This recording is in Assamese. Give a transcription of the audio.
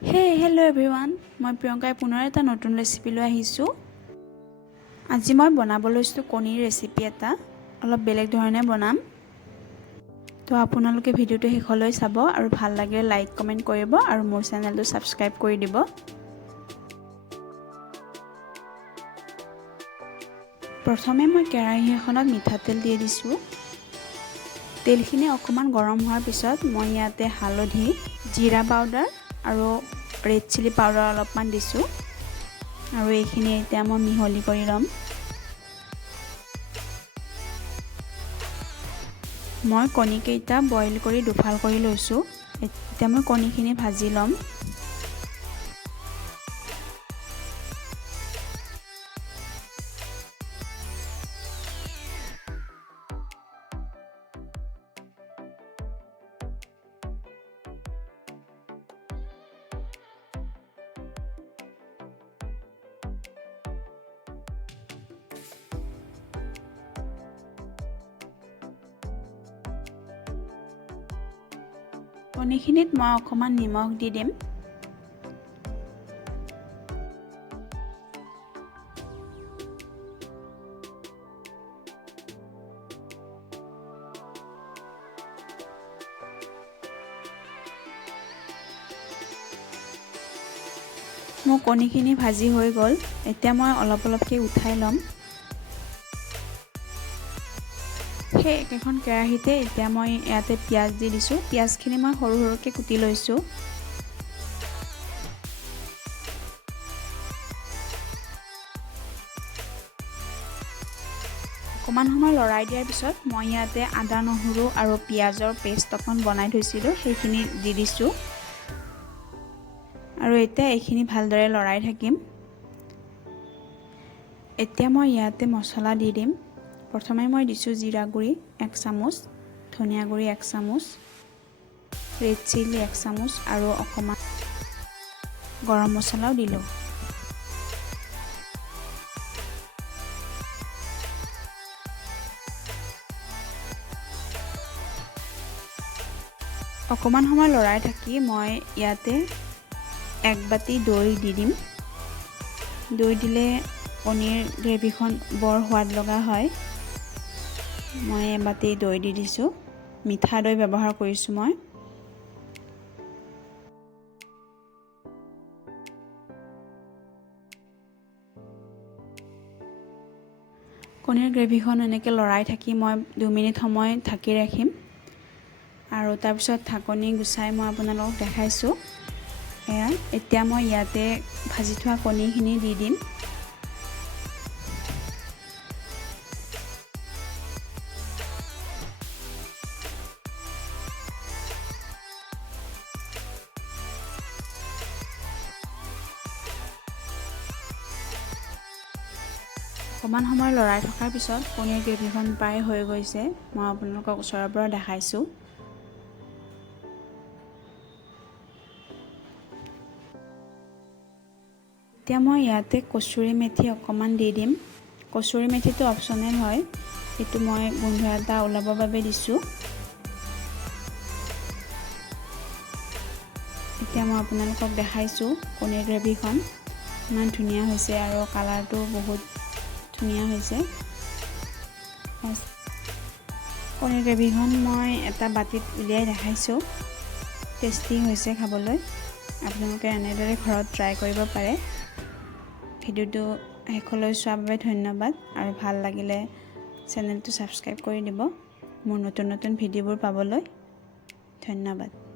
হেল্ল' এভৰিৱান, মই প্ৰিয়ংকাই পুনৰ এটা নতুন ৰেচিপি লৈ আহিছোঁ। আজি মই বনাব লৈছোঁ কণীৰ ৰেচিপি এটা, অলপ বেলেগ ধৰণে বনাম। তো আপোনালোকে ভিডিঅ'টো শেষলৈ চাব আৰু ভাল লাগিলে লাইক কমেণ্ট কৰিব আৰু মোৰ চেনেলটো ছাবস্ক্ৰাইব কৰি দিব। প্ৰথমে মই কেৰাহী এখনত মিঠাতেল দি দিছোঁ। তেলখিনি অকণমান গৰম হোৱাৰ পিছত মই ইয়াতে হালধি, জিৰা পাউডাৰ আৰু ৰেড চিলি পাউডাৰ অলপমান দিছোঁ আৰু এইখিনি এতিয়া মই মিহলি কৰি ল'ম। মই কণীকেইটা বইল কৰি দুফাল কৰি লৈছোঁ। এতিয়া মই কণীখিনি ভাজি ল'ম। কণীখিনিত মই অকণমান নিমখ দি দিম। মোৰ কণীখিনি ভাজি হৈ গ'ল। এতিয়া মই অলপ অলপকৈ উঠাই ল'ম। সেই একেখন কেৰাহীতে এতিয়া মই ইয়াতে পিঁয়াজ দি দিছোঁ। পিঁয়াজখিনি মই সৰু সৰুকৈ কুটি লৈছোঁ। অকণমান সময় লৰাই দিয়াৰ পিছত মই ইয়াতে আদা নহৰু আৰু পিঁয়াজৰ পেষ্ট অকণ বনাই থৈছিলোঁ, সেইখিনি দি দিছোঁ আৰু এতিয়া এইখিনি ভালদৰে লৰাই থাকিম। এতিয়া মই ইয়াতে মছলা দি দিম। প্ৰথমে মই দিছোঁ জিৰা গুড়ি 1 চামুচ, ধনিয়া গুড়ি 1 চামুচ, ৰেড চিলি 1 চামুচ আৰু অকণমান গৰম মছলাও দিলোঁ। অকণমান সময় লৰাই থাকি মই ইয়াতে 1 বাতি দৈ দি দিম। দৈ দিলে কণীৰ গ্ৰেভিখন বৰ সোৱাদ লগা হয়। মই 1 বাতি দৈ দি দিছোঁ। মিঠা দৈ ব্যৱহাৰ কৰিছোঁ মই। কণীৰ গ্ৰেভিখন এনেকৈ লৰাই থাকি মই 2 মিনিট সময় ঢাকি ৰাখিম আৰু তাৰপিছত ঢাকনি গুচাই মই আপোনালোকক দেখাইছোঁ। এতিয়া মই ইয়াতে ভাজি থোৱা কণীখিনি দি দিম। অকণমান সময় লৰাই থকাৰ পিছত কণীৰ গ্ৰেভিখন প্ৰায় হৈ গৈছে। মই আপোনালোকক ওচৰৰ পৰা দেখাইছোঁ। এতিয়া মই ইয়াতে কচুৰি মেথি অকণমান দি দিম। কচুৰি মেথিটো অপশ্যনেল হয়, সেইটো মই গোন্ধ এটা ওলাবৰ বাবে দিছোঁ। এতিয়া মই আপোনালোকক দেখাইছোঁ কণীৰ গ্ৰেভিখন ইমান ধুনীয়া হৈছে আৰু কালাৰটো বহুত ধুনীয়া হৈছে। কণীৰ গ্ৰেভিখন মই এটা বাতিত উলিয়াই দেখাইছোঁ। টেষ্টি হৈছে খাবলৈ। আপোনালোকে এনেদৰে ঘৰত ট্ৰাই কৰিব পাৰে। ভিডিঅ'টো শেষলৈ চোৱাৰ বাবে ধন্যবাদ আৰু ভাল লাগিলে চেনেলটো ছাবস্ক্ৰাইব কৰি দিব মোৰ নতুন নতুন ভিডিঅ'বোৰ পাবলৈ। ধন্যবাদ।